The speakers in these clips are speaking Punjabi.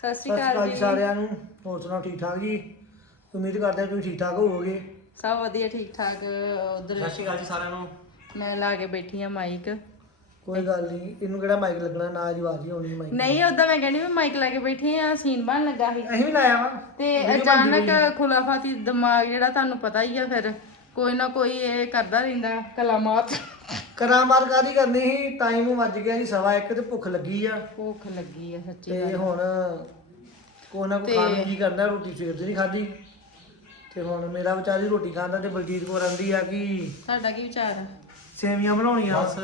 ਸਤਿ ਸਤਿ ਸ਼੍ਰੀ ਅਕਾਲ ਜੀ ਸਾਰਿਆਂ ਨੂੰ। ਹੋਰ ਸੁਣਾਓ ਠੀਕ ਠਾਕ ਜੀ? ਉਮੀਦ ਕਰਦੇ ਹਾਂ ਤੁਸੀਂ ਠੀਕ ਠਾਕ ਹੋਵੋਗੇ। ਸਭ ਵਧੀਆ ਠੀਕ ਠਾਕ ਉਧਰ ਸਤਿ ਸ਼੍ਰੀ ਅਕਾਲ ਜੀ ਸਾਰਿਆਂ ਨੂੰ। ਮੈਂ ਲਾ ਕੇ ਬੈਠੀ ਆ ਮਾਈਕ ਕੋਈ ਗੱਲ ਨਹੀਂ ਇਹਨੂੰ ਕਿਹੜਾ ਮਾਈਕ ਲੱਗਣਾ? ਨਾ ਜੀ ਆਵਾਜ਼ ਹੀ ਆਉਣੀ ਮਾਈਕ ਨਹੀਂ ਉਦਾਂ ਮੈਂ ਕਹਿੰਦੀ ਵੀ ਮਾਈਕ ਲਾ ਕੇ ਬੈਠੀ ਆ ਸੀਨ ਬਣ ਲੱਗਾ ਸੀ। ਅਸੀਂ ਵੀ ਲਾਇਆ ਵਾ। ਤੇ ਅਚਾਨਕ ਖੁਲਾਫਾਤੀ ਦਿਮਾਗ ਜਿਹੜਾ ਤੁਹਾਨੂੰ ਪਤਾ ਹੀ ਆ ਫਿਰ। ਕੋਈ ਨਾ ਕੋਈ ਇਹ ਕਰਦਾ ਰਹਿੰਦਾ ਕਲਾਮਾਤ ਕਰਾਮਾਤ ਕਾਦੀ ਕਰਨੀ ਸੀ? ਟਾਈਮ ਵੱਜ ਗਿਆ ਜੀ ਸਵਾ ਇੱਕ ਤੇ ਭੁੱਖ ਲੱਗੀ ਆ। ਭੁੱਖ ਲੱਗੀ ਆ ਸੱਚੀ ਤੇ ਹੁਣ ਕੋਈ ਨਾ ਕੋਈ ਖਾਣ ਨੂੰ ਜੀ ਕਰਦਾ ਰੋਟੀ ਸਵੇਰ ਦੀ ਨਹੀਂ ਖਾਧੀ। ਤੇ ਹੁਣ ਮੇਰਾ ਵਿਚਾਰੀ ਰੋਟੀ ਖਾਂਦਾ ਤੇ ਬਲਜੀਤ ਕੋਲ ਆਂਦੀ ਆ ਕਿ ਤੁਹਾਡਾ ਕੀ ਵਿਚਾਰ ਆ? ਸੇਵੀਆਂ ਬਣਾਉਣੀਆਂ। ਬਸ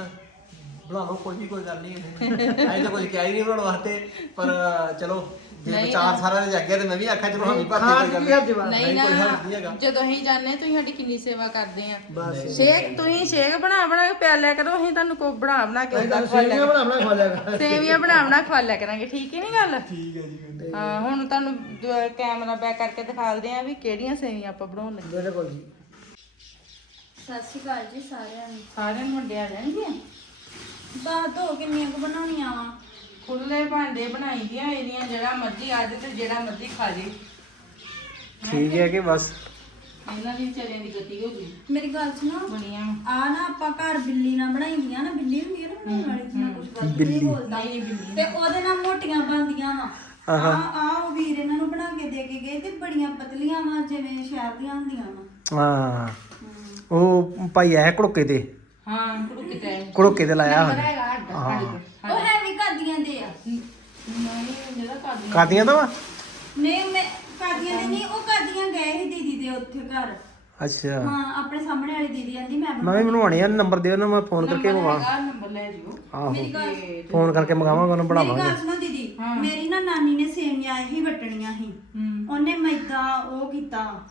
ਬਣਾ ਲਓ ਕੋਈ ਕੋਈ ਗੱਲ ਨਹੀਂ ਅਜੇ ਤਾਂ ਕੁਝ ਕਿਹਾ ਹੀ ਨਹੀਂ ਬਣਾਉਣ ਵਾਸਤੇ ਪਰ ਚਲੋ ਜੇ ਵਿਚਾਰ ਸਾਰਿਆਂ ਦੇ ਜਾਗਿਆ ਤੇ ਮੈਂ ਵੀ ਆਖਿਆ ਚਲੋ ਹਾਂ ਵੀ ਭਰਤੀ ਖਾਣ ਕੋਈ ਦੀ ਗੱਲ ਕੀ ਹੱਜ ਵਾ? ਨਹੀਂ ਨਹੀਂ, ਕੋਈ ਹਰਜ ਨਹੀਂ ਨਾ ਹੈਗਾ। ਜਦੋਂ ਅਸੀਂ ਜਾਂਦੇ ਤੁਸੀਂ ਸਾਡੀ ਕਿੰਨੀ ਸੇਵਾ ਕਰਦੇ ਆ ਬਸ। ਸ਼ੇਕ ਤੁਸੀਂ ਸ਼ੇਕ ਬਣਾ ਬਣਾ ਕੇ ਪਿਆ ਲਿਆ ਕਰੋ ਅਸੀਂ ਤੁਹਾਨੂੰ ਕੋ ਬਣਾ ਬਣਾ ਕੇ ਤਾਂ ਖਵਾ ਲਿਆ ਸੇਵੀਆਂ ਬਣਾਉਣਾ ਖਾ ਲਿਆ ਕਰ ਸੇਵੀਆਂ ਬਣਾ ਬਣਾ ਖਵਾ ਲਿਆ ਕਰਾਂਗੇ ਠੀਕ ਹੀ ਨਹੀਂ ਗੱਲ? ਠੀਕ ਹੈ ਜੀ ਹਾਂ ਹੁਣ ਤੁਹਾਨੂੰ ਦ- ਕੈਮਰਾ ਬੈਕ ਕਰਕੇ ਦਿਖਾਉਂਦੇ ਆ ਵੀ ਕਿਹੜੀਆਂ ਸੇਵੀਆਂ ਆਪਾਂ ਬਣਾਉਣ ਲੱਗੇ। ਬਿਲਕੁਲ ਜੀ। ਸਤਿ ਸ਼੍ਰੀ ਅਕਾਲ ਜੀ ਸਾਰਿਆਂ ਨੂੰ। ਸਾਰੇ ਮੁੰਡੇ ਆ ਜਾਣਗੇ ਦੱਸ ਦੋ ਕਿੰਨੀਆਂ ਕੁ ਬਣਾਉਣੀਆਂ ਵਾ। ਖੁੱਲੇ ਭਾਂਡੇ ਬਣਾਈ ਦੀਆਂ ਇਹਦੀਆਂ ਜਿਹੜਾ ਮਰਜ਼ੀ ਅੱਜ ਤੇ ਜਿਹੜਾ ਮਰਜ਼ੀ ਖਾ ਜੇ ਠੀਕ ਹੈ ਕਿ ਬਸ? ਇਹਨਾਂ ਦੀ ਵਿਚਾਰਿਆਂ ਦੀ ਗਤੀ ਹੋ ਗਈ। ਮੇਰੀ ਗੱਲ ਸੁਣੋ ਬਣੀਆਂ। ਆ ਨਾ ਆਪਾਂ ਘਰ ਬਿੱਲੀ ਨਾਲ ਬਣਾਈਆਂ ਨਾ ਬਿੱਲੀ ਹੁੰਦੀ ਹੈ ਨਾ ਬਣਾਉਣ ਵਾਲੀ ਜਿਹਨਾਂ ਕੁਝ ਗਲਤ ਨਹੀਂ ਬੋਲਦਾ। ਨਹੀਂ ਬਿੱਲੀ ਤੇ ਉਹਦੇ ਨਾਲ ਮੋਟੀਆਂ ਬਣਦੀਆਂ ਵਾ। ਆ ਆ ਉਹ ਵੀਰ ਇਹਨਾਂ ਨੂੰ ਬਣਾ ਕੇ ਦੇ ਕੇ ਗਏ ਤੇ ਬੜੀਆਂ ਪਤਲੀਆਂ ਵਾ ਜਿਵੇਂ ਸ਼ਹਿਰ ਦੀਆਂ ਹੁੰਦੀਆਂ ਵਾ। ਹਾਂ। ਉਹ ਭਾਈ ਆਇਆ ਕੁੜਕੇ ਤੇ? ਹਾਂ ਕੁੜੂ ਕਿਤੇ ਕੁੜਕੇ ਤੇ ਲਾਇਆ ਕੋਲ ਉਹ ਆ ਨਹੀਂ ਕਾਦੀਆਂ ਤਾਂ ਵਾ? ਨਹੀਂ ਮੈਂ ਕਰਦੀਆਂ ਦੇ ਨਹੀਂ ਉਹ ਕਰਦੀਆਂ ਗਏ ਸੀ ਦੀਦੀ ਦੇ ਉੱਥੇ ਘਰ। ਅੱਛਾ। ਹਾਂ ਆਪਣੇ ਸਾਹਮਣੇ ਵਾਲੀ ਦੀਦੀ ਆਂਦੀ ਮੈਂ ਮੈਂ ਵੀ ਬਣਵਾਉਣੀ ਆ ਨੰਬਰ ਦਿਓ ਨਾ ਮੈਂ ਫੋਨ ਕਰਕੇ ਮੰਗਵਾ। ਹੈਗਾ ਨੰਬਰ ਲੈ ਜਿਓ। ਆਹੋ। ਮੇਰੀ ਗੱਲ ਫੋਨ ਕਰਕੇ ਮੰਗਾਵਾਂਗਾ ਉਹਨੂੰ ਮੇਰੀ ਬਣਾਵਾਂਗੇ। ਗੱਲ ਸੁਣੋ ਦੀਦੀ ਮੇਰੀ ਨਾ ਨਾਨੀ ਨੇ ਸੇਵੀਆਂ ਇਹੀ ਵਟਣੀਆਂ ਸੀ। ਹੂੰ। ਉਹਨੇ ਮੈਦਾ ਉਹ ਕੀਤਾ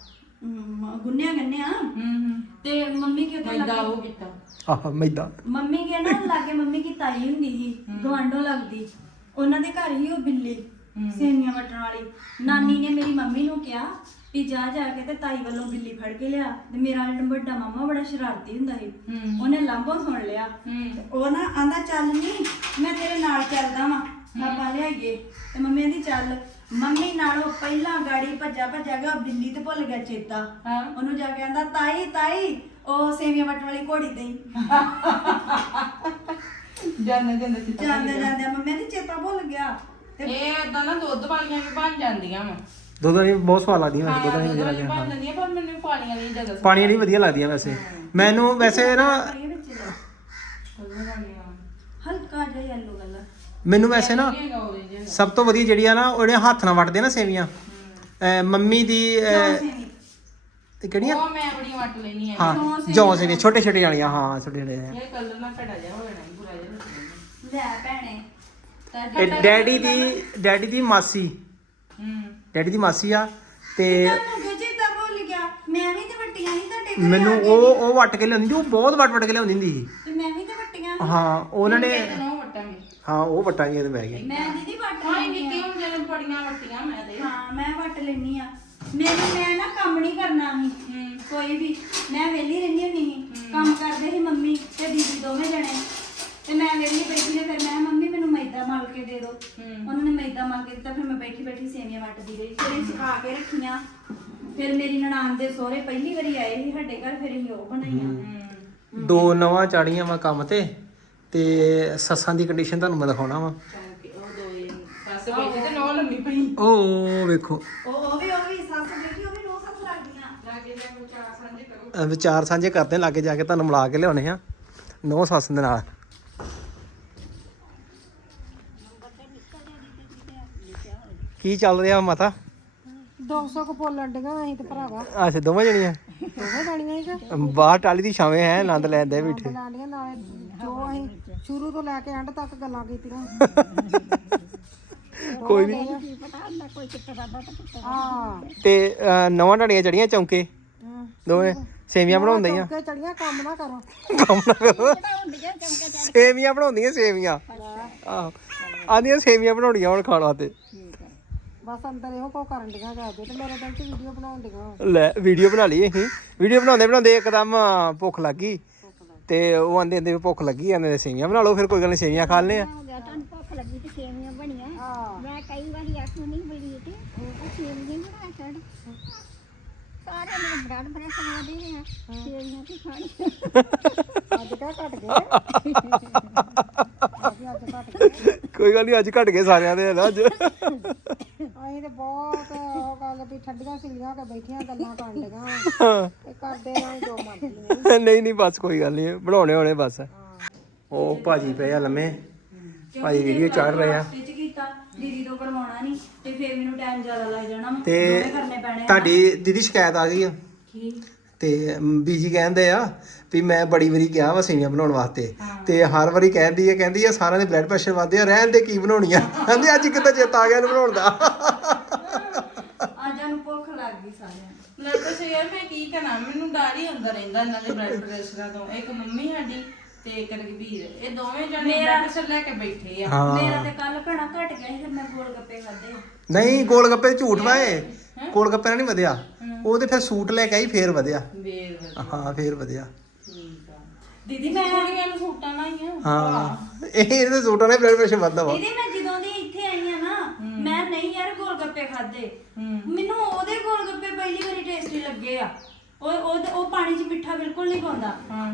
ਅਮ, ਗੁੰਨਿਆ ਗੰਨਿਆ। ਹੂੰ ਹੂੰ। ਤੇ ਮੰਮੀ ਕਿਉਂ ਮੈਦਾ ਉਹ ਕੀਤਾ। ਆਹ ਮੈਦਾ। ਮੰਮੀ ਕੇ ਨਾ ਲਾਗੇ ਮੰਮੀ ਕੀ ਤਾਈ ਹੁੰਦੀ ਸੀ ਗਵਾਂਢੋਂ ਲੱਗਦੀ। ਉਹਨਾਂ ਦੇ ਘਰ ਹੀ ਉਹ ਬਿੱਲੀ। ਸੇਵੀਆਂ ਵਟਣ ਵਾਲੀ। ਨਾਨੀ ਨੇ ਮੇਰੀ ਮੰਮੀ ਨੂੰ ਕਿਹਾ ਵੀ ਜਾ ਜਾ ਕੇ ਤੇ ਤਾਈ ਵੱਲੋਂ ਬਿੱਲੀ ਫੜ ਕੇ ਲਿਆ। ਤੇ ਮੇਰਾ ਜਿਹੜਾ ਵੱਡਾ ਮਾਮਾ ਬੜਾ ਸ਼ਰਾਰਤੀ ਹੁੰਦਾ ਸੀ। ਹੂੰ। ਉਹਨੇ ਲਾਂਭੋ ਸੁਣ ਲਿਆ। ਹੂੰ। ਤੇ ਉਹ ਨਾ ਆਂਦਾ ਚੱਲ ਨਹੀਂ ਮੈਂ ਤੇਰੇ ਨਾਲ ਚੱਲਦਾ ਵਾਂ। ਆਪਾਂ ਲਿਆਈਏ ਤੇ ਮੰਮੀ ਕਹਿੰਦੀ ਚੱਲ। ਮੰਮੀ ਨਾਲੋਂ ਪਹਿਲਾਂ ਗਾੜੀ ਭੱਜਾ ਭੱਜਾ ਗਿਆ ਉਹ ਬਿੱਲੀ ਤੇ ਭੁੱਲ ਗਿਆ ਚੇਤਾ। ਹਾਂ। ਉਹਨੂੰ ਜਾ ਕੇ ਆਂਦਾ ਤਾਈ ਤਾਈ ਉਹ ਸੇਵੀਆਂ ਵਟਣ ਵਾਲੀ ਘੋੜੀ ਦੇਈ ਜਾਂਦੇ ਜਾਂਦੇ ਚਿੱਤਾ ਜਾਂਦੇ ਜਾਂਦੇ ਮੰਮੀ ਦੀ ਚੇਤਾ ਭੁੱਲ ਗਿਆ। ਇਹ ਏਦਾਂ ਨਾ ਦੁੱਧ ਵਾਲੀਆਂ ਵੀ ਬਣ ਜਾਂਦੀਆਂ ਵਾ। ਦੁੱਧ ਨਹੀਂ ਬਹੁਤ ਸਵਾਦ ਲੱਗਦੀਆਂ ਵੈਸੇ ਦੁੱਧ ਨਹੀਂ ਵਧੀਆ ਵਾਲੀਆਂ ਲੱਗਦੀਆਂ ਬਣ ਜਾਂਦੀਆਂ ਪਰ ਮੈਨੂੰ ਪਾਣੀਆਂ ਨਹੀਂ ਜ਼ਿਆਦਾ ਪਾਣੀ ਵਾਲੀ ਵਧੀਆ ਲੱਗਦੀਆਂ ਵੈਸੇ। ਮੈਨੂੰ ਵੈਸੇ ਨਾ ਇਹ ਵਿੱਚ ਲੈ। ਦੁੱਧ ਵਾਲੀਆਂ। ਹਲਕਾ ਜਿਹਾ ਯੈਲੋ ਕਲਰ ਮੈਨੂੰ ਵੈਸੇ ਨਾ ਹੈਗਾ orange ਹੈਗਾ। ਸਭ ਤੋਂ ਵਧੀਆ ਜਿਹੜੀ ਆ ਨਾ ਉਹ ਜਿਹੜੀਆਂ ਹੱਥ ਨਾਲ ਵੱਟਦੇ ਨਾ ਸੇਵੀਆਂ। ਅਹ ਮੰਮੀ ਦੀ ਅਹ, ਤੇ ਕਿਹੜੀਆਂ? ਉਹ ਮੈਂ ਬੜੀ ਵਟ ਲੈਣੀ ਹੈ। ਹਾਂ ਜੌਂ ਸੇਵੀਆਂ। ਛੋਟੇ ਛੋਟੇ ਵਾਲੀਆਂ ਹਾਂ ਛੋਟੇ ਛੋਟੇ ਇਹ ਕਲਰ ਨਾ ਘੜਾ ਜਾ ਹੋ ਜਾਣਾ ਬੁਰਾ ਜਿਹਾ ਲੱਗਣਾ ਲੈ ਭੈਣੇ ਤਾਂ ਇਹ ਡੈਡੀ ਦੀ ਡੈਡੀ ਦੀ ਮਾਸੀ। ਹੂੰ। ਡੈਡੀ ਦੀ ਮਾਸੀ ਆ ਤੇ ਤੁਹਾਨੂੰ ਕਿਉਂ ਚੇਤਾ ਭੁੱਲ ਗਿਆ। ਮੈਂ ਵੀ ਤੇ ਵੱਟੀਆਂ ਸੀ ਤੁਹਾਡੇ ਘਰੇ ਮੈਨੂੰ। ਉਹ ਉਹ ਵੱਟ ਕੇ ਲਿਆਉਂਦੀ ਸੀ ਉਹ ਬਹੁਤ ਵੱਟ ਵੱਟ ਕੇ ਲਿਆਉਂਦੀ ਹੁੰਦੀ ਸੀ। ਤੇ ਮੈਂ ਵੀ ਤੇ ਵੱਟੀਆਂ ਹਾਂ ਉਹਨਾਂ ਨੇ ਤੇ ਨਾ ਵਟਾਂਗੇ। ਹਾਂ ਉਹ ਵਟਾਂਗੇ ਤੇ ਬਹਿ ਗਏ। ਮੈਂ ਦੀਦੀ ਵੱਟ ਹਾਂ ਲੈਂਦੀ ਨਿੱਕੇ ਹੁੰਦੇ ਨੇ ਬੜੀਆਂ ਵਟੀਆਂ ਮੈਂ ਤੇ ਹਾਂ ਮੈਂ ਵੱਟ ਲੈਣੀ ਆ। ਮੈਨੂੰ ਮੈਂ ਨਾ ਕੰਮ ਨਹੀਂ ਕਰਨਾ ਸੀ। ਹੂੰ। ਕੋਈ ਵੀ। ਮੈਂ ਵਿਹਲੀ ਰਹਿੰਦੀ ਹੁੰਦੀ ਸੀ। ਕੰਮ ਕਰਦੇ ਸੀ ਮੰਮੀ ਤੇ ਦੀਦੀ ਦੋਵੇਂ ਜਣੇ। ਤੇ ਮੈਂ ਵਿਹਲੀ ਬੈਠੀ ਨੇ ਫਿਰ ਮੈਂ ਕਿਹਾ, ਮੰਮੀ ਮਲ ਕੇ ਦੇ। ਦਿਓ ਹੂੰ। ਉਹਨਾਂ ਨੇ ਮੈਦਾ ਮਲ ਕੇ ਦਿੱਤਾ ਫਿਰ ਮੈਂ ਬੈਠੀ ਬੈਠੀ ਸੇਵੀਆਂ ਵੱਟਦੀ ਰਹੀ। ਫਿਰ ਇਹ ਸੁਕਾ ਕੇ ਰੱਖੀਆਂ। ਫਿਰ ਮੇਰੀ ਨਨਾਣ ਦੇ ਸਹੁਰੇ ਪਹਿਲੀ ਵਾਰੀ ਆਏ ਸੀ ਸਾਡੇ ਘਰ ਫਿਰ ਅਸੀਂ ਉਹ ਬਣਾਈਆਂ। ਦੋ ਨਵਾਂ ਚਾੜੀਆਂ ਵਾ ਕੰਮ ਤੇ ਤੇ ਸੱਸਾਂ ਦੀ ਕੰਡੀਸ਼ਨ ਤੁਹਾਨੂੰ ਮੈਂ ਦਿਖਾਉਣਾ ਵਾ। ਚੌਂਕੇ ਉਹ ਦੋ ਇਹ ਪਾਸੇ ਬੈਠੀ ਤੇ ਨੌ ਲੰਮੀ ਪਈ। ਉਹ ਵੇਖੋ। ਉਹ ਉਹ ਵੀ ਉਹ ਵੀ ਸੱਸ ਬੈਠੀ ਉਹ ਵੀ ਨੋ ਸੱਸ ਲੱਗਦੀਆਂ ਲਾਗੇ ਜਾ ਕੇ ਚਾਰ ਸਾਂਝੇ ਕਰੋ। ਅਹ ਵਿਚਾਰ ਸਾਂਝੇ ਕਰਦੇ ਹਾਂ, ਲਾਗੇ ਜਾ ਕੇ ਤੁਹਾਨੂੰ ਮਿਲਾ ਕੇ ਲਿਆਉਣੇ ਆ ਨੌ ਸੱਸ ਦੇ ਨਾਲ। ਕੀ ਚੱਲ ਰਿਹਾ ਮਾਤਾ? 200 ਕੁ ਪੋਲਣ ਡੀਆਂ ਅਸੀਂ ਤੇ ਭਰਾਵਾ। ਅੱਛਾ ਦੋਵੇਂ ਜਣੀਆਂ? ਦੋਵੇਂ ਜਾਣੀਆਂ ਹੀ ਬਾਹਰ ਟਾਲੀ ਦੀ ਛਾਵੇਂ ਹੈ ਆਨੰਦ ਲੈਂਦੇ ਬੈਠੇ। ਲਾਂਡੀਆਂ ਨਾਲੇ ਜੋ ਅਸੀਂ ਸ਼ੁਰੂ ਤੋਂ ਲੈ ਕੇ ਐਂਡ ਤੱਕ ਗੱਲਾਂ ਕੀਤੀਆਂ। ਕੋਈ ਨਹੀਂ ਹਾਂ। ਤੇ ਨਵਾਂ ਢਾਣੀਆਂ ਚੜੀਆਂ ਚੌਂਕੇ। ਦੋਵੇਂ ਸੇਵੀਆਂ ਬਣਾਉਂਦੀਆਂ? ਚੌਂਕੇ ਚੜੀਆਂ ਕੰਮ ਨਾ ਕਰੋ। ਕੰਮ ਨਾ ਕਰੋ। ਸੇਵੀਆਂ ਬਣਾਉਂਦੀਆਂ ਸੇਵੀਆਂ। ਆਹੋ। ਆਂਦੀਆਂ ਸੇਵੀਆਂ ਬਣਾਉਣੀਆਂ ਹੁਣ ਖਾਣ ਵਾਸਤੇ। ਬਸ ਅੰਦਰ ਇਹੋ ਕੋ ਕਰਨ ਡੀਆਂ ਜਾਂਦੇ ਤੇ ਮੇਰੇ ਦਿਲ ਚ ਵੀਡੀਓ ਬਣਾਉਣ ਡੀਆਂ ਲੈ ਵੀਡੀਓ ਬਣਾ ਲਈ ਅਸੀਂ। ਵੀਡੀਓ ਬਣਾਉਂਦੇ ਬਣਾਉਂਦੇ ਇੱਕਦਮ ਭੁੱਖ ਲੱਗ ਗਈ। ਤੇ ਉਹ ਆਂਦੇ ਆਂਦੇ ਵੀ ਭੁੱਖ ਲੱਗੀ ਆਂਦੇ ਸੇਵੀਆਂ ਬਣਾ ਲਓ ਫਿਰ ਕੋਈ ਗੱਲ ਨਹੀਂ ਸੇਵੀਆਂ ਖਾ ਲੈਣੇ ਆ। ਹੋ ਗਿਆ ਤੁਹਾਨੂੰ ਭੁੱਖ ਲੱਗੀ ਤੇ ਸੇਵੀਆਂ ਬਣੀਆਂ। ਮੈਂ ਕਈ ਵਾਰ ਸਾਡੀ ਅੱਖ ਨਹੀਂ ਬਲੀ ਤੇ ਉਹ ਸੇਮ ਨਹੀਂ ਬਣਾ ਛੱਡ। ਸਾਰੇ ਮੇਰੇ ਬਰਾਡ ਬਰੇ ਸਮਾਦੇ ਨੇ ਸੇਵੀਆਂ ਤੇ ਖਾਣੀ ਅੱਜ ਕਾ ਘਟ ਗਏ। ਅਸੀਂ ਅੱਜ ਘਟ ਗਏ। ਕੋਈ ਗੱਲ ਨਹੀਂ ਅੱਜ ਘਟ ਗਏ ਸਾਰਿਆਂ ਦੇ ਅੱਜ। ਅਸੀਂ ਤੇ ਬਹੁਤ ਉਹ ਗੱਲ ਵੀ ਠੰਡੀਆਂ ਸਿੱਲੀਆਂ ਕੇ ਬੈਠੀਆਂ ਗੱਲਾਂ ਕਰਨ ਡੀਆਂ ਤੇ ਕਰਦੇ ਰਾਂ ਜੋ ਮਰਜ਼ੀ ਨਹੀਂ ਨਹੀਂ ਨਹੀਂ ਬਸ ਕੋਈ ਗੱਲ ਨਹੀਂ ਬਣਾਉਣੇ ਹੋਣੇ ਬਸ। ਉਹ ਭਾਜੀ ਪਏ ਆ ਲੰਮੇ। ਭਾਜੀ ਵੀਡੀਓ ਚਾੜ ਰਹੇ ਆ। ਸਟਿਚ ਕੀਤਾ ਦੀਦੀ ਤੋਂ ਕਰਵਾਉਣਾ ਨਹੀਂ ਤੇ ਫਿਰ ਮੈਨੂੰ ਟਾਈਮ ਜ਼ਿਆਦਾ ਲੱਗ ਜਾਣਾ। ਤੇ ਕਰਨੇ ਪੈਣੇ ਆ। ਤੁਹਾਡੀ ਦੀਦੀ ਸ਼ਿਕਾਇਤ ਆ ਗਈ ਆ। ਕੀ? ਤੇ ਬੀਜੀ ਕਹਿੰਦੇ ਆ ਵੀ ਮੈਂ ਬੜੀ ਵਾਰੀ ਕਿਹਾ ਵਾ ਸੇਵੀਆਂ ਬਣਾਉਣ ਵਾਸਤੇ। ਤੇ ਹਰ ਵਾਰੀ ਕਹਿੰਦੀ ਹੈ ਕਹਿੰਦੀ ਆ ਸਾਰਿਆਂ ਦੇ ਬਲੱਡ ਪ੍ਰੈਸ਼ਰ ਵਧਦੇ ਆ ਰਹਿਣ ਦੇ ਕੀ ਬਣਾਉਣੀਆਂ? ਕਹਿੰਦੀ ਅੱਜ ਕਿੱਦਾਂ ਚੇਤਾ ਆ ਗਿਆ ਇਹਨੂੰ ਬਣਾਉਣ ਦਾ। ਅੱਜ ਨੂੰ ਭੁੱਖ ਲੱਗ ਗਈ ਸਾਰਿਆਂ ਨੂੰ। ਲੱਗ ਸੇ ਯਾਰ ਮੈਂ ਕੀ ਕਰਾਂ ਮੈਨੂੰ ਡਰ ਹੀ ਹੁੰਦਾ ਰਹਿੰਦਾ ਇਹਨਾਂ ਦੇ ਬਲੱਡ ਪ੍ਰੈਸ਼ਰਾਂ ਤੋਂ। ਇੱਕ ਮੰਮੀ ਸਾਡੀ ਤੇ ਇੱਕ ਰਘਬੀਰ ਇਹ ਦੋਵੇਂ ਜਣੇ ਪ੍ਰੈਸ਼ਰ ਲੈ ਕੇ ਬੈਠੇ ਆ। ਹਾਂ। ਮੇਰਾ ਤੇ ਕੱਲ ਭੈਣਾ ਘਟ ਗਿਆ ਸੀ ਫਿਰ ਮੈਂ ਗੋਲ ਗੱਪੇ ਖਾਦੇ ਨਹੀਂ ਗੋਲ ਗੱਪੇ ਤੇ ਝੂਠ ਵਾਏ ਗੋਲ ਗੱਪੇ ਨਾਲ ਨਹੀਂ ਵਧਿਆ। ਉਹ ਤੇ ਫਿਰ ਸੂਟ ਲੈ ਕੇ ਆਈ ਫੇਰ ਵਧਿਆ। ਹਾਂ ਫੇਰ ਵਧਿਆ। ਆ ਦੀਦੀ ਮੈਂ ਕੁੜੀਆਂ ਨੂੰ ਸੂਟਾਂ ਨਾਲ ਹੀ। ਆ ਹਾਂ ਇਹ ਇਹਦੇ ਸੂਟਾਂ ਨਾਲ ਬਲੱਡ ਪ੍ਰੈਸ਼ਰ ਵੱਧਦਾ ਵਾ। ਦੀਦੀ ਮੈਂ ਜਦੋਂ ਦੀ ਇੱਥੇ ਆਈ ਆ ਨਾ ਮੈਂ ਨਹੀਂ ਯਾਰ ਗੋਲ ਗੱਪੇ ਖਾਦੇ। ਮੈਨੂੰ ਉਹਦੇ ਗੋਲ ਗੱਪੇ ਪਹਿਲੀ ਵਾਰੀ ਟੇਸਟੀ ਲੱਗੇ ਆ। ਉਹ ਉਹ ਉਹ ਪਾਣੀ 'ਚ ਮਿੱਠਾ ਬਿਲਕੁਲ ਨਹੀਂ ਪਾਉਂਦਾ।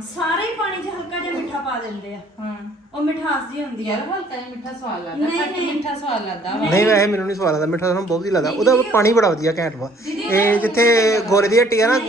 ਸਾਰੇ ਹੀ ਪਾਣੀ 'ਚ ਹਲਕਾ ਜਿਹਾ ਮਿੱਠਾ ਪਾ ਦਿੰਦੇ ਆ। ਹਾਂ। ਉਹ ਮਿਠਾਸ ਜੀ ਹੁੰਦੀ ਆ। ਯਾਰ ਹਲਕਾ ਜਿਹਾ ਮਿੱਠਾ ਸਵਾਦ ਲੱਗਦਾ। ਨਹੀਂ, ਖੱਟ ਨਹੀਂ। ਮਿੱਠਾ ਸਵਾਦ ਲੱਗਦਾ। ਨਹੀਂ। ਵੈਸੇ ਮੈਨੂੰ ਨਹੀਂ ਸਵਾਦ ਲੱਗਦਾ। ਮਿੱਠਾ ਸਾਨੂੰ ਬਹੁਤ ਹੀ ਲੱਗਦਾ। ਉਹਦਾ ਪਾਣੀ ਬੜਾ ਵਧੀਆ ਘੈਂਟ ਵਾ। ਇਹ ਜਿੱਥੇ ਗੋਰੇ ਦੀ ਹੱਟੀ ਆ ਨਾ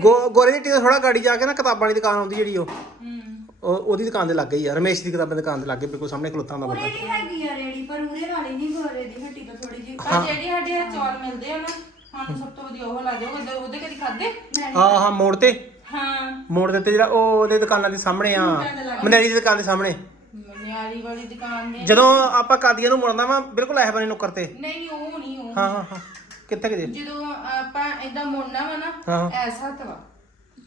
ਗੋ- ਗੋਰੇ ਦੀ ਤੋਂ ਥੋੜਾ ਗਾੜੀ ਜਾ ਕੇ ਨਾ ਕਿਤਾਬਾਂ ਦੀ ਦੁਕਾਨ ਆਉਂਦੀ ਜਿਹੜੀ ਉਹ। ਹੂੰ। ਉਹ- ਉਹਦੀ ਦੁਕਾਨ ਦੇ ਲੱਗੇ ਹੀ ਆ ਰਮੇਸ਼ ਦੀ ਕਿਤਾਬਾਂ ਦੀ ਦੁਕਾਨ ਦੇ ਲੱਗੇ ਬਿਲਕੁਲ ਸਾਹਮਣੇ ਖਲੋਤਾ ਹੁੰਦਾ ਬੰਦਾ। ਦੀ ਹੈਗੀ ਆ ਰੇੜੀ ਪਰ ਉਰੇ ਵਾਲੀ ਨਹੀਂ ਗੋਰੇ ਦੀ ਹੱਟੀ ਤੋਂ ਥੋੜੀ ਜਿਹੀ। ਪਰ ਜਿਹੜੀ ਸਾਡੇ ਚੌਲ ਮਿਲਦੇ ਆ ਨਾ ਸਾਨੂੰ ਸਭ ਤੋਂ ਵਧੀਆ ਉਹ ਲੱਗਦੇ ਉਹ ਉਹਦੇ ਕਦੀ ਖਾਦੇ ਹਾਂ ਹਾਂ ਮੋੜ ਤੇ। ਹਾਂ। ਮੋੜ ਦੇ ਤੇ ਜਿਹੜਾ ਉਹ ਉਹਦੇ ਦੁਕਾਨਾਂ ਦੇ ਸਾਹਮਣੇ ਆ। ਮਨਿਆਰੀ ਦੀ ਦੁਕਾਨ ਦੇ ਸਾਹਮਣੇ। ਮਨਿਆਰੀ ਵਾਲੀ ਦੁਕਾਨ ਦੇ। ਜਦੋਂ ਆਪਾਂ ਕਾਦੀਆਂ ਨੂੰ ਮੁੜਨਾ ਵਾ ਬਿਲਕੁਲ ਐ ਬਣੇ ਨੁੱਕਰ ਤੇ। ਨਹੀਂ ਉਹ ਨਹੀਂ ਉਹ ਹਾਂ ਹਾਂ ਹਾਂ। ਕਿੱਥੇ ਕਿਤੇ ਜਦੋਂ ਆਪਾਂ ਇਦਾਂ ਮੁੜਨਾ ਵਾ ਨਾ ਹਾਂ। ਐਸਾ ਤਵਾ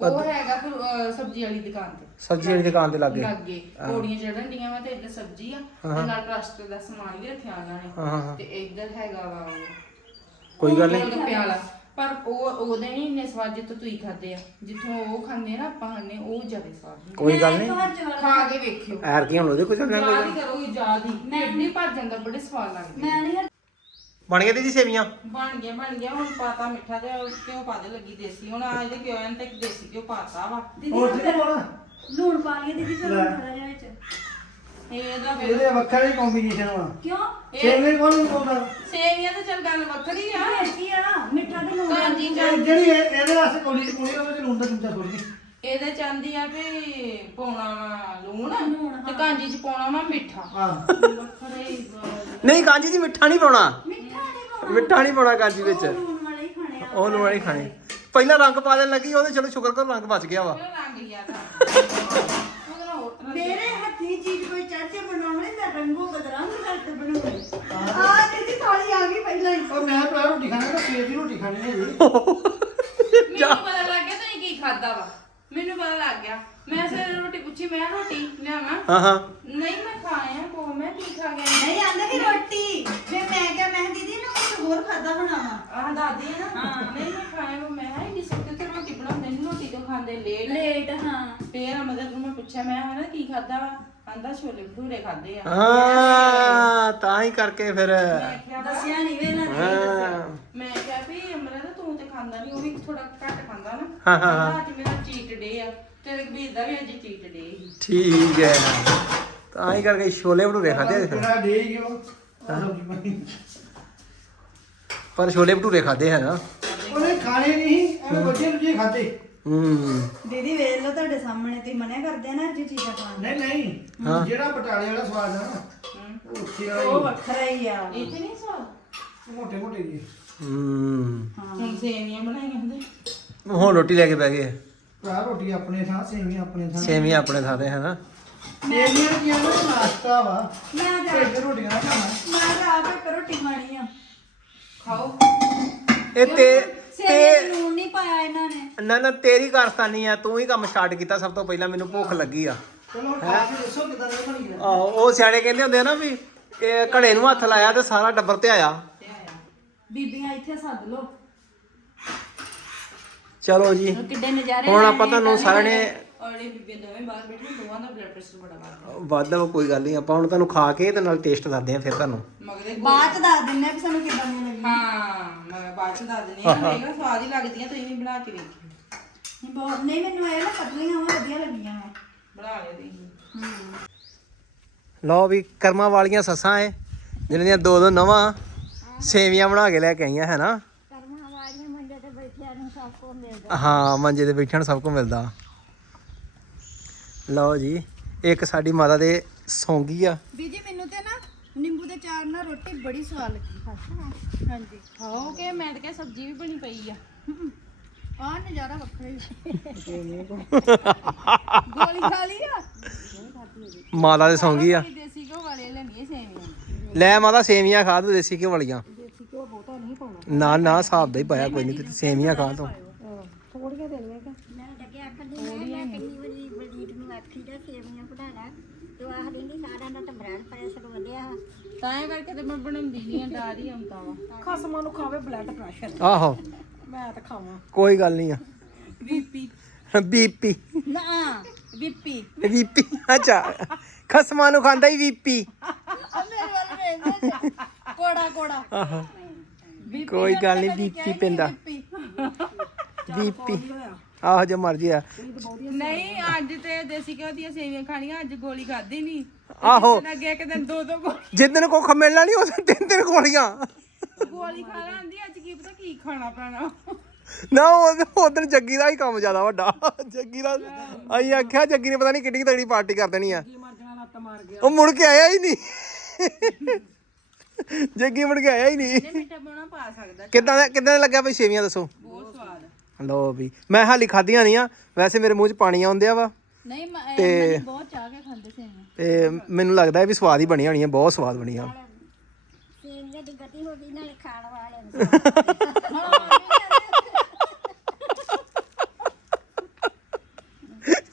ਉਹ ਹੈਗਾ ਫਿਰ ਅਹ, ਸਬਜ਼ੀ ਵਾਲੀ ਦੁਕਾਨ ਤੇ। ਸਬਜ਼ੀ ਵਾਲੀ ਦੁਕਾਨ ਦੇ ਲੱਗੇ। ਲੱਗੇ। ਪੌੜੀਆਂ ਚੜਨ ਡੀਆਂ ਵਾ ਤੇ ਇੱਧਰ ਸਬਜ਼ੀ ਆ ਤੇ ਨਾਲ ਪਲਾਸਟਿਕ ਦਾ ਸਮਾਨ ਵੀ ਰੱਖਿਆ ਉਹਨਾਂ ਨੇ। ਹਾਂ ਹਾਂ ਤੇ ਇੱਧਰ ਹੈਗਾ ਵਾ ਉਹ। ਕੋਈ ਗੱਲ ਨਹੀਂ। ਪਰ ਉਹ ਉਹਦੇ ਨਹੀਂ ਇੰਨੇ ਸਵਾਦ ਜਿੱਥੋਂ ਤੁਸੀਂ ਖਾਦੇ ਆ। ਜਿੱਥੋਂ ਉਹ ਖਾਂਦੇ ਆ ਨਾ ਆਪਾਂ ਖਾਂਦੇ ਉਹ ਜ਼ਿਆਦਾ ਸਵਾਦ ਹੁੰਦੇ। ਕੋਈ ਗੱਲ ਨਹੀਂ। ਖਾ ਕੇ ਵੇਖਿਓ। ਐਰ ਕੀ ਹੁਣ ਉਹਦੇ ਕੁਝ ਚੱਲਣਾ ਕੋਈ ਯਾਦ ਹੀ ਕਰੋਗੇ ਯਾਦ ਹੀ। ਢਿੱਡ ਹੀ ਭਰ ਜਾਂਦਾ ਬੜੇ ਸਵਾਦ ਲੱਗਦੇ ਮੈਂ ਨਹੀਂ ਬਣ ਗਏ ਦੀ ਸੇਵੀਆਂ? ਬਣ ਗਿਆ ਬਣ ਗਿਆ ਹੁਣ ਪਾਤਾ ਮਿੱਠਾ ਤੇ ਘਿਓ ਪਾ ਦੇ ਲੱਗੀ ਦੇਸੀ। ਹੁਣ ਆ ਇਹਦੇ ਘਿਓ ਐਨ ਤੱਕ ਦੇਸੀ ਘਿਓ ਪਾਤਾ ਵਾ। ਹੋਰ ਠੀਕ ਹੋਣਾ ਲੂਣ ਪਾ ਲਿਆ ਦੀਦੀ ਫਿਰ ਥੋੜਾ ਜਿਹਾ ਵਿੱਚ। ਇਹਦਾ ਫਿਰ ਇਹਦੇ ਵੱਖਰੇ ਕੰਬੀਨੇਸ਼ਨ ਵਾ ਕਿਉਂ? ਸੇਵੀਆਂ ਕੋਲ ਨਹੀਂ ਪਾਉਂਦਾ? ਸੇਵੀਆਂ ਤੇ ਚੱਲ ਗੱਲ ਵੱਖਰੀ ਆ। ਇਹ ਕੀ ਆ ਮਿੱਠਾ ਤੇ ਲੂਣ ਕਾਂਜੀ ਇਹ ਚ ਜਿਹੜੀ ਇਹ- ਇਹਦੇ ਵਾਸਤੇ ਕੋਲੀ ਚ ਪਾਉਣੀ ਉਹਦੇ ਚ ਲੂਣ ਦਾ ਚਮਚਾ ਥੋੜੀ ਇਹਦੇ ਚ ਆਂਦੀ ਆ ਵੀ ਪਾਉਣਾ ਵਾ ਲੂਣ ਤੇ ਕਾਂਜੀ ਚ ਪਾਉਣਾ ਵਾ ਮਿੱਠਾ। ਹਾਂ। ਵੱਖਰੇ ਹੀ ਵਾ। ਨਹੀਂ ਕਾਂਜੀ ਦੀ ਮਿੱਠਾ ਨਹੀਂ ਪਾਉਣਾ। ਮਿੱਠਾ ਨਹੀਂ ਪਾਉਣਾ। ਮਿੱਠਾ ਨਹੀਂ ਪਾਉਣਾ ਕਾਂਜੀ ਵਿੱਚ। ਉਹ ਲੂਣ ਵਾਲੇ ਹੀ ਖਾਣੇ ਆ। ਉਹ ਲੂਣ ਹੀ ਖਾਣੇ। ਪਹਿਲਾਂ ਰੰਗ ਪਾ ਦੇਣ ਲੱਗੀ ਉਹਦੇ ਚਲੋ ਸ਼ੁਕਰ ਕਰ ਰੰਗ ਬਚ ਗਿਆ ਵਾ। ਰੰਗ ਗਿਆ ਤਾਂ। ਮੇਰੇ ਹੱਥੀ ਚੀਜ਼ ਕੋਈ ਚਾਚੇ ਬਣਾਉਣੇ ਮੈਂ ਰੰਗੋ ਬਦਰੰਗ ਕਰਕੇ ਬਣਾਉਣੀ ਆ ਦੀਦੀ ਥਾਲੀ ਆ ਗਈ ਪਹਿਲਾਂ ਹੀ। ਉਹ ਮੈਂ ਤਾਂ ਰੋਟੀ ਖਾਣਾ ਤਾਂ ਸਵੇਰ ਦੀ ਰੋਟੀ ਖਾਣੀ ਹੈ ਜੀ ਮੈਨੂੰ ਪਤਾ ਲੱਗ ਗਿਆ ਤੁਸੀਂ ਕੀ ਖਾਦਾ ਵਾ ਮੈਨੂੰ ਪਤਾ ਲੱਗ ਗਿਆ। ਮੈਂ ਸਵੇਰੇ ਰੋਟੀ ਪੁੱਛੀ ਮੈਂ ਰੋਟੀ ਲਿਆਵਾਂ। ਹਾਂ ਹਾਂ। ਨਹੀਂ ਮੈਂ ਖਾਇਆ ਕੋ ਮੈਂ ਕੀ ਖਾ ਗਿਆ ਨਹੀਂ ਆਂਦਾ ਕਿ ਰੋਟੀ। ਫਿਰ ਮੈਂ ਕਿਹਾ ਮੈਂ ਕਿਹਾ, ਦੀਦੀ ਨਾ ਕੁਝ ਹੋਰ ਖਾਦਾ ਬਣਾਵਾ ਆਹ ਦਾਦੀ ਹੈ ਨਾ। ਨਹੀਂ ਮੈਂ ਖਾਇਆ ਵਾ। ਮੈਂ ਹਾਂ ਇੰਨੀ ਸੁੱਕੀ ਤੇ ਰੋਟੀ ਬਣਾਉਂਦੇ ਨਹੀਂ ਰੋਟੀ ਤੋਂ ਖਾਂਦੇ ਲੇਟ ਲੇਟ ਹਾਂ। ਫੇਰ ਮਦਰ ਨੂੰ ਮੈਂ ਪੁੱਛਿਆ ਮੈਂ ਹਨਾ ਕੀ ਖਾਦਾ ਵਾ? ਆਂਦਾ ਛੋਲੇ ਭਟੂਰੇ ਖਾਦੇ ਆ। ਹਾਂ ਤਾਂ ਹੀ ਕਰਕੇ ਫਿਰ। ਮੈਂ ਕਿਹਾ ਵਾ- ਦੱਸਿਆ ਨਹੀਂ ਵੇਲਾ ਹਾਂ। ਮੈਂ ਕਿਹਾ ਵੀ ਅਮਰਤ ਤੂੰ ਤੇ ਖਾਂਦਾ ਨਹੀਂ ਉਹ ਵੀ ਥੋੜਾ ਘੱਟ ਨਾ। ਹਾਂ, ਹਾਂ, ਹਾਂ। ਕਹਿੰਦਾ ਅੱਜ ਮੇਰਾ ਚੀਟ ਡੇ ਆ। ਤੇ ਰਘਬੀਰ ਦਾ ਵੀ ਅੱਜ ਚੀਟ ਡੇ ਠੀਕ ਹੈ। ਤਾਂ ਹੀ ਕਰਕੇ ਛੋਲੇ ਭਟੂਰੇ ਖਾਦੇ ਤੇਰਾ ਦੇ ਹੀ ਬਣੀ ਪਰ ਛੋਲੇ ਭਟੂਰੇ ਖਾਦੇ ਹੈ ਨਾ? ਉਹਨੇ ਖਾਣੇ ਨਹੀਂ ਐਵੇਂ ਬੱਚੇ ਦੂਜੇ ਖਾਦੇ ਹੂੰ। ਦੀਦੀ ਵੇਖ ਲਓ ਤੁਹਾਡੇ ਸਾਹਮਣੇ ਤੁਸੀਂ ਮਨਾ ਕਰਦੇ ਆ ਨਾ ਅੱਜ ਚੀਜ਼ਾਂ ਖਾਣ ਨਹੀਂ ਨਹੀਂ। ਜਿਹੜਾ ਬਟਾਲੇ ਵਾਲਾ ਸਵਾਦ ਆ ਨਾ ਉਹ ਉੱਥੇ ਵਾਲਾ ਉਹ ਵੱਖਰਾ ਹੀ ਆ। ਇੱਥੇ ਨਹੀਂ ਸਵਾਦ? ਮੋਟੇ ਮੋਟੇ ਜੀ ਹੂੰ। ਹੁਣ ਸੇਵੀਆਂ ਬਣਾਈਆਂ ਹੁੰਦੇ ਹੁਣ ਰੋਟੀ ਲੈ ਕੇ ਬਹਿ ਗਏ ਭਰਾ ਰੋਟੀ ਆਪਣੇ ਥਾਂ ਸੇਵੀਆਂ ਆਪਣੇ ਥਾਂ। ਸੇਵੀਆਂ ਆਪਣੇ ਥਾਂ ਹੈ ਨਾ ਸੇਵੀਆਂ ਕੀ ਆ ਨਾ ਨਾਸ਼ਤਾ ਵਾ। ਮੈਂ ਤਾਂ ਢਿੱਡ ਰੋਟੀਆਂ ਨਾ ਖਾਣਾ। ਮੈਂ ਤਾਂ ਆਪ ਇੱਕ ਰੋਟੀ ਖਾਣੀ ਆ। ਖਾਓ। ਇਹ ਤੇ ਸੇਵੀਆਂ ਤੇ ਚ ਲੂਣ ਨਹੀਂ ਪਾਇਆ ਇਹਨਾਂ ਨੇ। ਨਾ ਨਾ ਤੇਰੀ ਕਾਰਸਤਾਨੀ ਆ ਤੂੰ ਹੀ ਕੰਮ ਸਟਾਰਟ ਕੀਤਾ ਸਭ ਤੋਂ ਪਹਿਲਾਂ ਮੈਨੂੰ ਭੁੱਖ ਲੱਗੀ ਆ। ਚਲੋ ਹੁਣ ਖਾ ਕੇ ਦੱਸੋ ਕਿਦਾਂ ਦਾ ਬਣੀ ਆ। ਆਹੋ, ਉਹ ਸਿਆਣੇ ਕਹਿੰਦੇ ਹੁੰਦੇ ਆ ਨਾ ਵੀ ਇਹ ਘੜੇ ਨੂੰ ਹੱਥ ਲਾਇਆ ਤੇ ਸਾਰਾ ਡੱਬਰ ਤੇ ਆਇਆ। ਬੀਬੀਆਂ ਇੱਥੇ ਸੱਦ ਲਓ। ਚਲੋ ਜੀ। ਕਿੱਡੇ ਨਜ਼ਾਰੇ ਹੁਣ ਆਪਾਂ ਤੁਹਾਨੂੰ ਸਾਰਿਆਂ ਨੇ ਔਰ ਇਹ ਬੀਬੀਆਂ ਦੋਵੇਂ ਬਾਹਰ ਬੈਠੀਆਂ ਦੋਵਾਂ ਦਾ ਬਲੱਡ ਪ੍ਰੈਸ਼ਰ ਬੜਾ ਵੱਧਦਾ ਵਾਧਾ ਵਾ ਕੋਈ ਗੱਲ ਨਹੀਂ ਆਪਾਂ ਹੁਣ ਤੁਹਾਨੂੰ ਖਾ ਕੇ ਤੇ ਨਾਲ ਟੇਸਟ ਕਰਦੇ ਆ ਫਿਰ ਤੁਹਾਨੂੰ। ਮਗਰੇ ਬਾਅਦ ਚ ਦੱਸ ਦਿੰਨੇ ਆ ਕਿ ਸਾਨੂੰ ਕਿਦਾਂ ਦੀਆਂ ਲੱਗੀਆਂ ਹਾਂ ਮੈਂ ਬਾਅਦ ਚ ਦੱਸ ਦਿੰਦੀ ਹਾਂ ਮੇਰਾ ਸਵਾਦ ਹੀ ਲੱਗਦੀਆਂ ਤੁਸੀਂ ਵੀ ਬਣਾ ਕੇ ਵੇਖਿਓ। ਨਹੀਂ ਬਹੁਤ ਨਹੀਂ ਮੈਨੂੰ ਇਹ ਨਾ ਪਤਲੀਆਂ ਵਾ ਵਧੀਆ ਲੱਗੀਆਂ ਵਾ ਬਣਾ ਲਿਓ ਤੁਸੀਂ। ਲਓ ਵੀ ਕਰਮਾਂ ਵਾਲੀਆਂ ਸੱਸਾਂ ਏ ਜਿਹਨਾਂ ਦੀਆਂ ਦੋ ਦੋ ਨਵਾਂ ਸੇਵੀਆਂ ਬਣਾ ਕੇ ਲੈ ਕੇ ਆਈਆਂ ਹੈ ਨਾ ਕਰਮਾਂ ਵਾਲੀਆਂ ਮੰਜੇ ਤੇ ਬੈਠਿਆਂ ਨੂੰ ਸਭ ਕੋ ਮਿਲਦਾ ਹਾਂ ਮੰਜੇ ਤੇ ਬੈਠਣ ਸਭ ਕੁਝ ਮਿਲਦਾ। ਲਓ ਜੀ ਇੱਕ ਸਾਡੀ ਮਾਤਾ ਦੇ ਸੌਂਗੀ ਆ। ਬੀਜੀ ਮੈਨੂੰ ਤੇ ਨਾ ਨਿੰਬੂ ਦੇ ਚਾਰ ਨਾਲ ਰੋਟੀ ਬੜੀ ਸਵਾਦ ਲੱਗੀ। ਹਾਂਜੀ। ਖਾਓਗੇ ਮੈਂ ਤਾਂ ਕਿਹਾ ਸਬਜ਼ੀ ਵੀ ਬਣੀ ਪਈ ਆ। ਆਹ ਨਜ਼ਾਰਾ ਵੱਖਰਾ ਹੀ ਗੋਲੀ ਖਾ ਲਈ ਆ? ਮਾਤਾ ਦੇ ਸੌਂਗੀ ਆ। ਦੇਸੀ ਘਿਓ ਵਾਲੇ ਲੈਣੀਏ ਸੇਵੀਆਂ। ਲੈ ਮਾਤਾ ਸੇਵੀਆਂ ਖਾ ਤੂੰ ਦੇਸੀ ਘਿਓ ਵਾਲੀਆਂ। ਨਾ ਨਾ ਹਿਸਾਬ ਦਾ ਹੀ ਪਾਇਆ ਕੋਈ ਨਹੀਂ ਤੇ ਸੇਵੀਆਂ ਖਾ ਤੂੰ ਥੋੜੀਆਂ ਦੇਣੀਆਂ ਕਿ। ਮੈਂ ਲੱਗੇ ਆਖਦੀ ਮੈਂ ਮੈਂ ਕਿੰਨੀ ਵਾਰੀ ਬਲਜੀਤ ਨੂੰ ਆਖੀ ਦਾ ਸੇਵੀਆਂ ਬਣਾਣਾ ਤੇ ਉਹ ਆਖਦੀ ਨਹੀਂ ਸਾਰਿਆਂ ਦਾ ਤਾਂ ਬ੍ਰੈਡ ਪ੍ਰੈਸ਼ਰ ਵਧਿਆ ਤਾਂ ਇਹ ਕਰਕੇ ਤੇ ਮੈਂ ਬਣਾਉਂਦੀ ਨਹੀਂ ਆ ਡਰ ਹੀ ਆਉਂਦਾ ਵਾ। ਖਸਮਾਂ ਨੂੰ ਖਾਵੇ ਬਲੱਡ ਪ੍ਰੈਸ਼ਰ ਆਹੋ। ਮੈਂ ਤਾਂ ਖਾਵਾਂ। ਕੋਈ ਗੱਲ ਨਹੀਂ ਆ। ਬੀਪੀ। ਬੀਪੀ। ਨਾ ਬੀਪੀ। ਵੀਪੀ ਅੱਛਾ। ਖਸਮਾਂ ਨੂੰ ਖਾਂਦਾ ਹੀ ਵੀਪੀ ਮੇਰੇ ਵੱਲ ਵੇਖਦੇ ਕੋੜਾ ਕੋੜਾ। ਆਹੋ। ਕੋਈ ਗੱਲ ਨਹੀਂ ਬੀਪੀ ਪੈਂਦਾ। ਬੀਪੀ। ਆਹੋ ਜੋ ਮਰਜ਼ੀ ਆ। ਨਹੀਂ ਅੱਜ ਤੇ ਦੇਸੀ ਘਿਓ ਦੀਆਂ ਸੇਵੀਆਂ ਖਾਣੀਆਂ ਅੱਜ ਗੋਲੀ ਖਾਦੀ ਨਹੀਂ ਆਹੋ। ਲੱਗੇ ਇੱਕ ਦਿਨ ਦੋ ਦੋ ਗੋਲੀ ਜਿੱਦਨ ਕੋ ਮਿਲਣਾ ਨਹੀਂ ਉਸ ਦਿਨ ਤਿੰਨ ਤਿੰਨ ਗੋਲੀਆਂ। ਗੋਲੀ ਖਾ ਲਾਂਦੀ ਅੱਜ ਕੀ ਪਤਾ ਕੀ ਖਾਣਾ ਪੈਣਾ। ਨਾ ਉਧਰ ਜੱਗੀ ਦਾ ਹੀ ਕੰਮ ਜ਼ਿਆਦਾ ਵੱਡਾ। ਜੱਗੀ ਦਾ ਅਸੀਂ ਆਖਿਆ ਜੱਗੀ ਨੇ ਪਤਾ ਨਹੀਂ ਕਿੱਡੀ ਕੁ ਤਗੜੀ ਪਾਰਟੀ ਕਰ ਦੇਣੀ ਆ। ਉਹ ਮੁੜ ਕੇ ਆਇਆ ਹੀ ਨਹੀਂ ਜੱਗੀ ਮੁੜ ਕੇ ਆਇਆ ਹੀ ਨਹੀਂ। ਇਹ ਮਿੱਠਾ ਪਾਉਣਾ ਪਾ ਸਕਦਾ। ਕਿੱਦਾਂ ਦਾ ਕਿੱਦਾਂ ਦਾ ਲੱਗਾ ਬਈ ਸੇਵੀਆਂ ਦੱਸੋ? ਬਹੁਤ ਸਵਾਦ। ਲਓ ਵੀ ਮੈਂ ਹਾਲੀ ਖਾਧੀਆਂ ਨਹੀਂ ਆ ਵੈਸੇ ਮੇਰੇ ਮੂੰਹ 'ਚ ਪਾਣੀ ਆਉਂਦਿਆ ਵਾ। ਨਹੀਂ ਤੇ ਬਹੁਤ ਚਾਹ ਕੇ ਖਾਂਦੇ ਸੇਵੀਆਂ ਤੇ ਮੈਨੂੰ ਲੱਗਦਾ ਇਹ ਵੀ ਸਵਾਦ ਹੀ ਬਣੀਆਂ ਹੋਣੀਆਂ ਬਹੁਤ ਸਵਾਦ ਬਣੀਆਂ। ਸੇਵੀਆਂ ਦੀ ਗਤੀ ਹੋ ਗਈ ਨਾਲੇ ਖਾਣ ਵਾਲੇ ਨੂੰ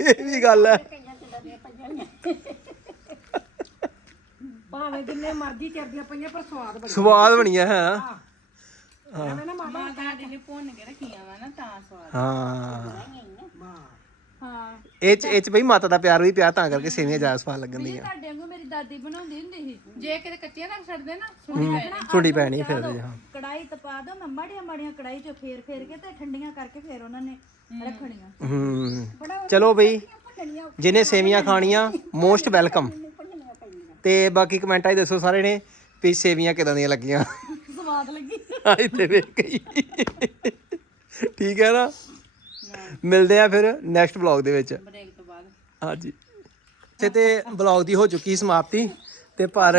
ਇਹ ਵੀ ਗੱਲ ਹੈ। ਕਈਆਂ ਤੇ ਭਾਵੇਂ ਜਿੰਨੇ ਮਰਜ਼ੀ ਚਿਰਦੀਆਂ ਪਈਆਂ ਪਰ ਸਵਾਦ ਬਣੀ ਸਵਾਦ ਬਣੀਆਂ ਹੈ? ਐਵੇਂ ਨਾ ਮਾਤਾ ਮਾਂ ਤੁਹਾਡੇ ਨੇ ਭੁੰਨ ਕੇ ਰੱਖੀਆਂ ਵਾ ਨਾ ਤਾਂ ਸਵਾਦ। ਹਾਂ। ਹਾਂ। ਇਹ ਚ ਇਹ ਚ ਬਈ ਮਾਤਾ ਦਾ ਪਿਆਰ ਵੀ ਪਿਆ ਤਾਂ ਕਰਕੇ ਸੇਵੀਆਂ ਜ਼ਿਆਦਾ ਸਵਾਦ ਲੱਗਣ ਦੀਆਂ। ਤੁਹਾਡੇ ਵਾਂਗੂ ਮੇਰੀ ਦਾਦੀ ਬਣਾਉਂਦੀ ਹੁੰਦੀ ਸੀ। ਜੇ ਕਿਤੇ ਕੱਚੀਆਂ ਰੱਖ ਛੱਡਦੇ ਨਾ ਛੁੱਟੀ ਪੈਣੀ। ਫਿਰ 'ਚ, ਹਾਂ। ਕੜਾਈ ਤਪਾ ਦੋ ਮੈਂ ਮਾੜੀਆਂ ਮਾੜੀਆਂ ਕੜਾਈ ਚ ਫੇਰ ਫੇਰ ਕੇ ਤੇ ਠੰਡੀਆਂ ਕਰਕੇ ਫੇਰ ਉਹਨਾਂ ਨੇ ਰੱਖਣੀਆਂ। ਹੂੰ। ਚਲੋ ਬਈ ਜਿਹਨੇ ਸੇਵੀਆਂ ਖਾਣੀਆਂ ਮੋਸਟ ਵੈਲਕਮ। ਤੇ ਬਾਕੀ ਕਮੈਂਟਾਂ 'ਚ ਦੱਸੋ ਸਾਰੇ ਨੇ ਵੀ ਸੇਵੀਆਂ ਕਿਦਾਂ ਦੀਆਂ ਲੱਗੀਆਂ? ਸਵਾਦ ਲੱਗੀ। ਆ ਇੱਥੇ ਵੇਖ ਗਈ ਠੀਕ ਹੈ ਨਾ? ਮਿਲਦੇ ਆ ਫਿਰ ਨੈਕਸਟ ਵਲੌਗ ਦੇ ਵਿੱਚ। ਬ੍ਰੇਕ ਤੋਂ ਬਾਅਦ। ਹਾਂਜੀ। ਤੇ ਤੇ ਵਲੌਗ ਦੀ ਹੋ ਚੁੱਕੀ ਸਮਾਪਤੀ। ਤੇ ਪਰ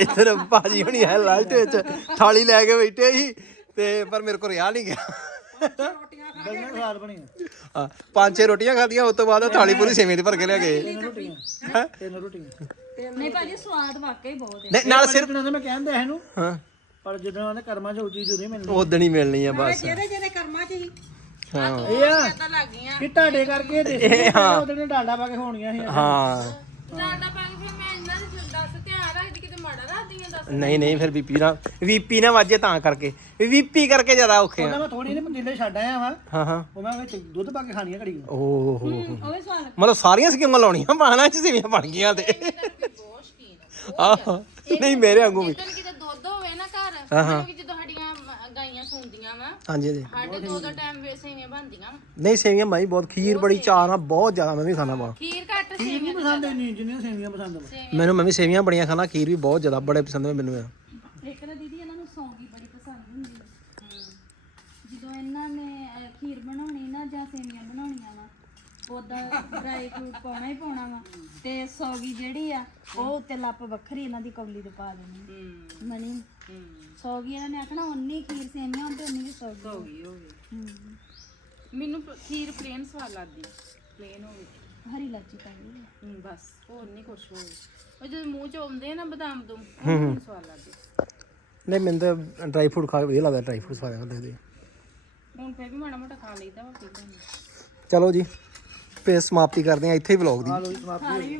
ਇੱਧਰ ਭਾਜੀ ਹੁਣੀ ਹੈ ਲਾਸਟ ਵਿੱਚ। ਥਾਲੀ ਲੈ ਕੇ ਬੈਠੇ ਸੀ। ਤੇ ਪਰ ਮੇਰੇ ਕੋਲ ਰਿਹਾ ਨਹੀਂ ਗਿਆ। ਬੜੀਆਂ ਸਵਾਦ ਬਣੀਆਂ ਹਾਂ, ਪੰਜ ਛੇ ਰੋਟੀਆਂ ਖਾਧੀਆਂ ਉਸ ਤੋਂ ਬਾਅਦ ਥਾਲੀ ਪੂਰੀ ਸੇਵੀਆਂ ਦੀ ਭਰ ਕੇ ਲਿਆ ਗਏ। ਤਿੰਨ ਰੋਟੀਆਂ। ਨਹੀਂ ਭਾਜੀ ਸਵਾਦ ਵਾਕਈ ਬਹੁਤ ਹੈ। ਨਹੀਂ ਨਾਲ ਸਿਰਫ ਮੈਂ ਕਹਿੰਦਾ ਇਹਨੂੰ ਹਾਂ। ਪਰ ਜਦੋਂ ਉਹਨੇ ਕਰਮਾਂ 'ਚ ਉਹ ਚੀਜ਼ ਨਹੀਂ ਮਿਲਣੀ। ਉਦਣ ਹੀ ਮਿਲਣੀ ਆ ਬਸ। ਜਿਹਦੇ ਜਿਹਦੇ ਕਰਮਾਂ 'ਚ ਹੀ। ਹਾਂ। ਇਹ ਆ ਤਾਂ ਲੱਗ ਗਈਆਂ। ਕਿ ਤੁਹਾਡੇ ਕਰਕੇ ਉਹਦੇ ਨੇ ਡਾਲਡਾ ਪਾ ਕੇ ਹੋਣੀਆਂ ਸੀ। ਹਾਂ। ਡਾਟਾ ਪਾ ਕੇ ਫਿਰ ਮੈਂ ਨਹੀਂ ਨਹੀਂ ਫਿਰ ਵੀਪੀ ਨਾ ਵੀਪੀ ਨਾ ਵਾਜੇ ਤਾਂ ਕਰਕੇ। ਵੀਪੀ ਕਰਕੇ ਜ਼ਿਆਦਾ ਔਖੇ ਆ। ਉਹਨਾਂ ਮੈਂ ਥੋੜੀ ਜਿਹੀ ਪਤੀਲੇ ਛੱਡ ਆਇਆ ਵਾ। ਹਾਂ ਹਾਂ। ਉਹ ਮੈਂ ਵਿੱਚ ਦੁੱਧ ਪਾ ਕੇ ਖਾਣੀਆਂ ਘੜੀ ਨੂੰ। ਓਹ ਹੋ ਉਹ ਵੀ ਸਵਾਲ ਮਤਲਬ ਸਾਰੀਆਂ ਸਕੀਮਾਂ ਲਾਉਣੀਆਂ ਪਾਣਾ ਚ ਸੇਵੀਆਂ ਬਣ ਗਈਆਂ ਤੇ। ਬਹੁਤ ਸ਼ਕੀਨ ਆਹ। ਨਹੀਂ ਮੇਰੇ ਵਾਂਗੂ ਵੀ। ਜਦੋਂ ਕਿਤੇ ਦੁੱਧ ਹੋਵੇ ਨਾ ਘਰ ਹਾਂ, ਹਾਂ। ਕਿ ਜਦੋਂ ਸਾਡੀਆਂ ਗਾਈਆਂ ਸੂੰਦੀਆਂ ਵਾ। ਹਾਂਜੀ ਜੀ ਸਾਡੇ ਦੋ ਦੋ ਟਾਈਮ ਵੇ ਸੇਵੀਆਂ ਬਣਦੀਆਂ ਵਾਂ। ਨਹੀਂ ਸੇਵੀਆਂ ਮਾਈ ਬਹੁਤ ਖੀਰ ਬੜੀ ਚਾਹ ਨਾਲ ਬਹੁਤ ਜ਼ਿਆਦਾ ਮੈਂ ਵੀ ਖਾਣਾ ਵਾ। ਖੀਰ ਘੱਟ ਸੇਵੀਆਂ ਨਹੀਂ ਪਸੰਦ ਇੰਨੀ ਜਿੰਨੀਆਂ ਸੇਵੀਆਂ ਪਸੰਦ ਵਾ ਮੈਨੂੰ ਮੈਂ ਵੀ ਸੇਵੀਆਂ ਬੜੀਆਂ ਖਾਣਾ ਖੀਰ ਵੀ ਬਹੁਤ ਜ਼ਿਆਦਾ ਬੜੇ ਪਸੰਦ ਮੈਨੂੰ ਆ ਇੱਕ ਨਾ ਦੀਦੀ ਇਹਨਾਂ ਨੂੰ ਸੌਂਗੀ ਬੜੀ ਪਸੰਦ ਹੁੰਦੀ ਹੈ ਜਦੋਂ ਇਹਨਾਂ ਨੇ ਅਹ, ਖੀਰ ਬਣਾਉਣੀ ਨਾ ਜਾਂ ਵਾ ਉਹਦਾ ਡਰਾਈ ਫਰੂਟ ਪਾਉਣਾ ਹੀ ਪਾਉਣਾ ਵਾ। ਤੇ ਸੌਗੀ ਜਿਹੜੀ ਆ ਉਹ ਉੱਤੇ ਲੱਪ ਵੱਖਰੀ ਇਹਨਾਂ ਦੀ ਕੌਲੀ ਤੇ ਪਾ ਦੇਣੀ ਮਣੀ ਸੌਗੀ ਇਹਨਾਂ ਨੇ ਆਖਣਾ ਉਨੀ ਖੀਰ ਸੇਵੀਆਂ ਹੁੰਦੇ ਉਨੀ ਸੌਗੀ ਹੋ ਗਈ ਹੋ। ਗਈ ਮੈਨੂੰ ਪ- ਖੀਰ ਪਲੇਨ ਸਵਾਦ ਲੱਗਦੀ। ਪਲੇਨ ਹੋਵੇ ਹਰੀ ਲਾਚੀ ਪਾਈ ਹੂੰ, ਬਸ। ਹੋਰ ਨਹੀਂ ਕੁਛ ਹੋਵੇ ਉਹ ਜਦੋਂ ਮੂੰਹ ਚ ਆਉਂਦੇ ਆ ਨਾ ਬਦਾਮ ਤੋਂ ਉਹ ਮੈਨੂੰ ਸਵਾਦ ਲੱਗਦੇ। ਨਹੀਂ ਮੈਨੂੰ ਤਾਂ ਡਰਾਈ ਫਰੂਟ ਖਾ ਕੇ ਵਧੀਆ ਲੱਗਦਾ ਡਰਾਈ ਫਰੂਟ ਸਾਰੇ ਹੁੰਦੇ ਦੇ ਹੁਣ ਫਿਰ ਵੀ ਮਾੜਾ ਮੋਟਾ ਖਾ ਲਈਦਾ ਵਾ ਪਹਿਲਾਂ ਨਹੀਂ ਚਲੋ ਜੀ। ਫੇਰ ਸਮਾਪਤੀ ਕਰਦੇ ਆ ਇੱਥੇ ਹੀ ਵਲੌਗ ਦੀ। ਦੀ ਸਮਾਪਤੀ